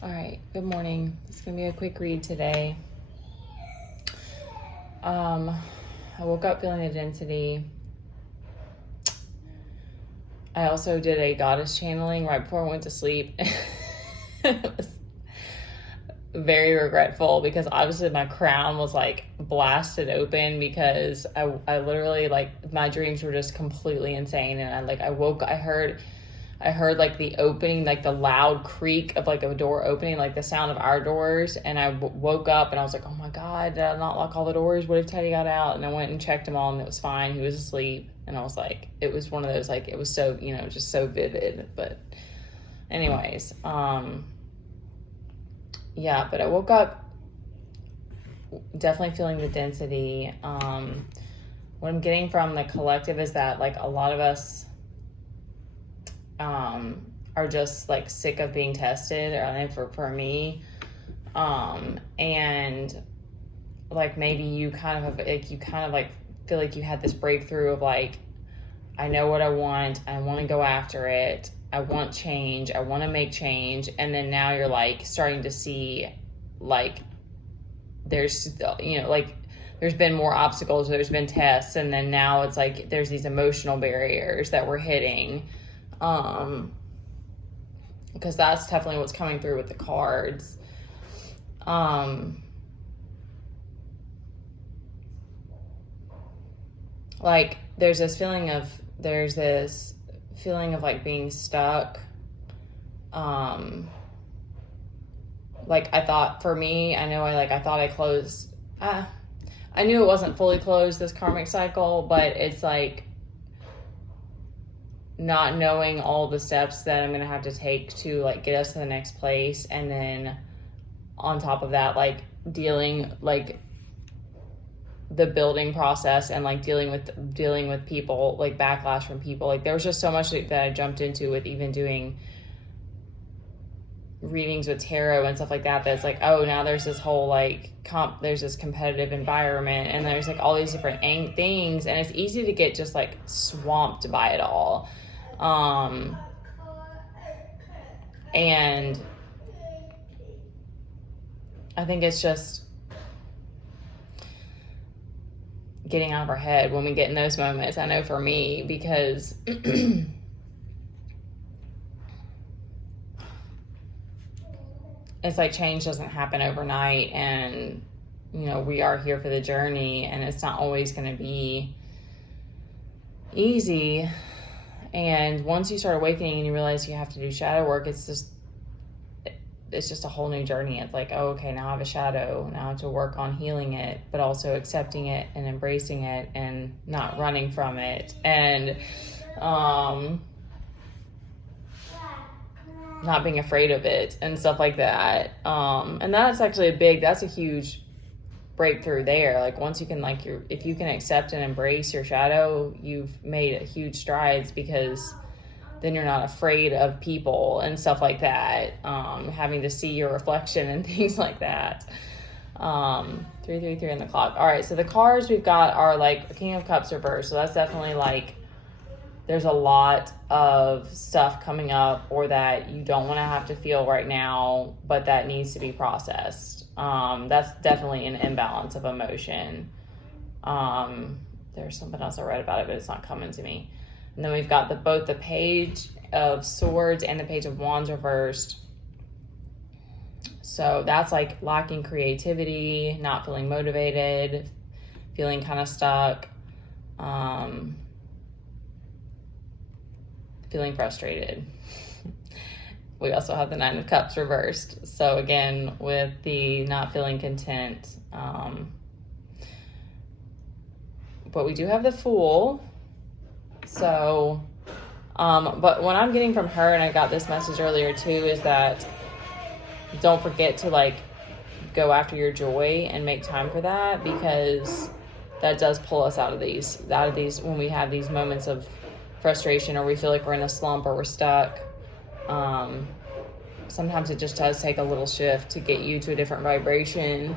All right, good morning. It's gonna be a quick read today. I woke up feeling a density. I also did a goddess channeling right before I went to sleep. It was very regretful because obviously my crown was like blasted open because I literally like my dreams were just completely insane, and I woke, I heard like the opening, like the loud creak of like a door opening, like the sound of our doors. And I woke up and I was like, oh my God, did I not lock all the doors? What if Teddy got out? And I went and checked him all and it was fine. He was asleep. And I was like, it was one of those, like, it was so, just so vivid. But anyways, yeah, but I woke up definitely feeling the density. What I'm getting from the collective is that like a lot of us, are just like sick of being tested, or I think for me, and like maybe you kind of like feel like you had this breakthrough of like, I know what I want to go after it, I want change, I want to make change, and then now you're like starting to see like there's like there's been more obstacles, there's been tests, and then now it's like there's these emotional barriers that we're hitting, because that's definitely what's coming through with the cards. Like there's this feeling of like being stuck. Like I thought, for me, I thought I closed, I knew it wasn't fully closed, this karmic cycle, but it's like not knowing all the steps that I'm going to have to take to like get us to the next place. And then on top of that, like dealing like the building process and like dealing with people, like backlash from people. Like there was just so much that I jumped into with even doing readings with tarot and stuff like that, that's like, oh, now there's this whole like there's this competitive environment, and there's like all these different things, and it's easy to get just like swamped by it all. And I think it's just getting out of our head when we get in those moments. I know for me, because it's like change doesn't happen overnight, and we are here for the journey, and it's not always going to be easy. And once you start awakening and you realize you have to do shadow work, it's just a whole new journey. It's like, oh, okay, now I have a shadow. Now I have to work on healing it, but also accepting it and embracing it and not running from it. And not being afraid of it and stuff like that. And that's actually that's a huge breakthrough there. Like once you can if you can accept and embrace your shadow, you've made huge strides, because then you're not afraid of people and stuff like that, having to see your reflection and things like that. 333 on the clock. All right, so the cards we've got are like King of Cups reversed, so that's definitely like there's a lot of stuff coming up, or that you don't want to have to feel right now, but that needs to be processed. That's definitely an imbalance of emotion. There's something else I read about it, but it's not coming to me. And then we've got both the Page of Swords and the Page of Wands reversed. So that's like lacking creativity, not feeling motivated, feeling kind of stuck, feeling frustrated. We also have the Nine of Cups reversed. So again, with the not feeling content. But we do have the Fool. So, but what I'm getting from her, and I got this message earlier too, is that don't forget to like go after your joy and make time for that, because that does pull us out of these when we have these moments of frustration, or we feel like we're in a slump, or we're stuck. Sometimes it just does take a little shift to get you to a different vibration,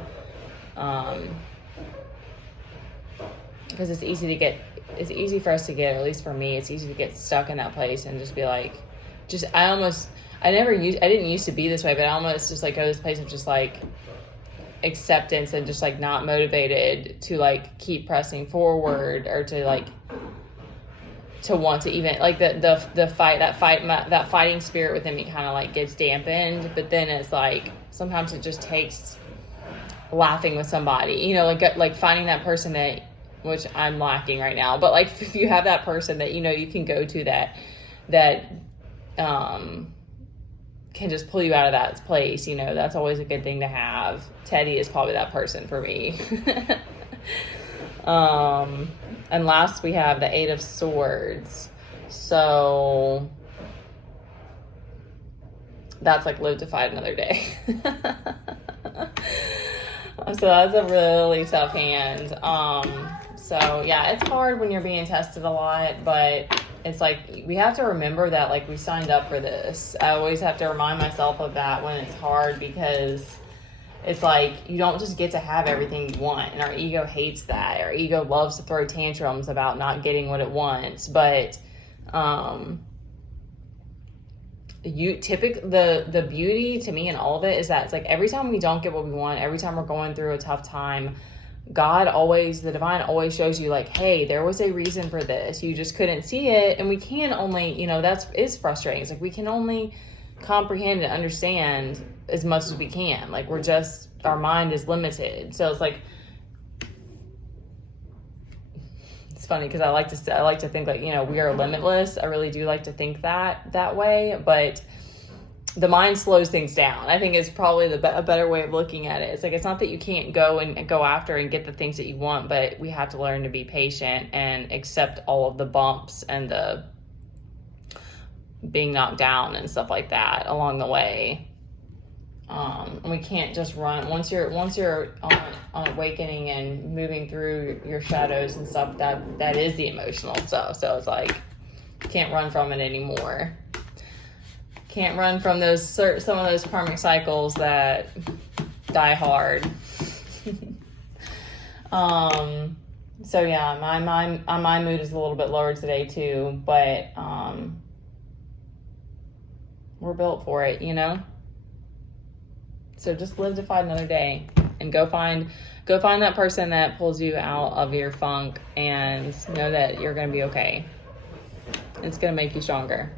because it's easy for us to get, at least for me, it's easy to get stuck in that place and just be like, I didn't used to be this way, but I almost just like go to this place of just like acceptance and just like not motivated to like keep pressing forward or to like to want to even like the fighting spirit within me kind of like gets dampened. But then it's like sometimes it just takes laughing with somebody, you know, like finding that person that, which I'm lacking right now, but like if you have that person that you know you can go to that can just pull you out of that place, you know, that's always a good thing to have. Teddy is probably that person for me. And last we have the Eight of Swords. So that's like live to fight another day. So that's a really tough hand. So yeah, it's hard when you're being tested a lot, but it's like we have to remember that like we signed up for this. I always have to remind myself of that when it's hard, because it's like you don't just get to have everything you want, and our ego hates that. Our ego loves to throw tantrums about not getting what it wants, but the beauty to me in all of it is that it's like every time we don't get what we want, every time we're going through a tough time, the divine always shows you like, hey, there was a reason for this. You just couldn't see it. And we can only, you know, is frustrating. It's like we can only comprehend and understand as much as we can. Like our mind is limited. So it's like, it's funny because I like to think like, you know, we are limitless. I really do like to think that way, but the mind slows things down. I think is probably a better way of looking at it. It's like, it's not that you can't go after and get the things that you want, but we have to learn to be patient and accept all of the bumps and the being knocked down and stuff like that along the way. And we can't just run once you're on awakening and moving through your shadows and stuff. That is the emotional stuff. So it's like can't run from it anymore. Can't run from some of those karmic cycles that die hard. So yeah, my mood is a little bit lower today too, but we're built for it, you know. So just live to fight another day, and go find that person that pulls you out of your funk, and know that you're gonna be okay. It's gonna make you stronger.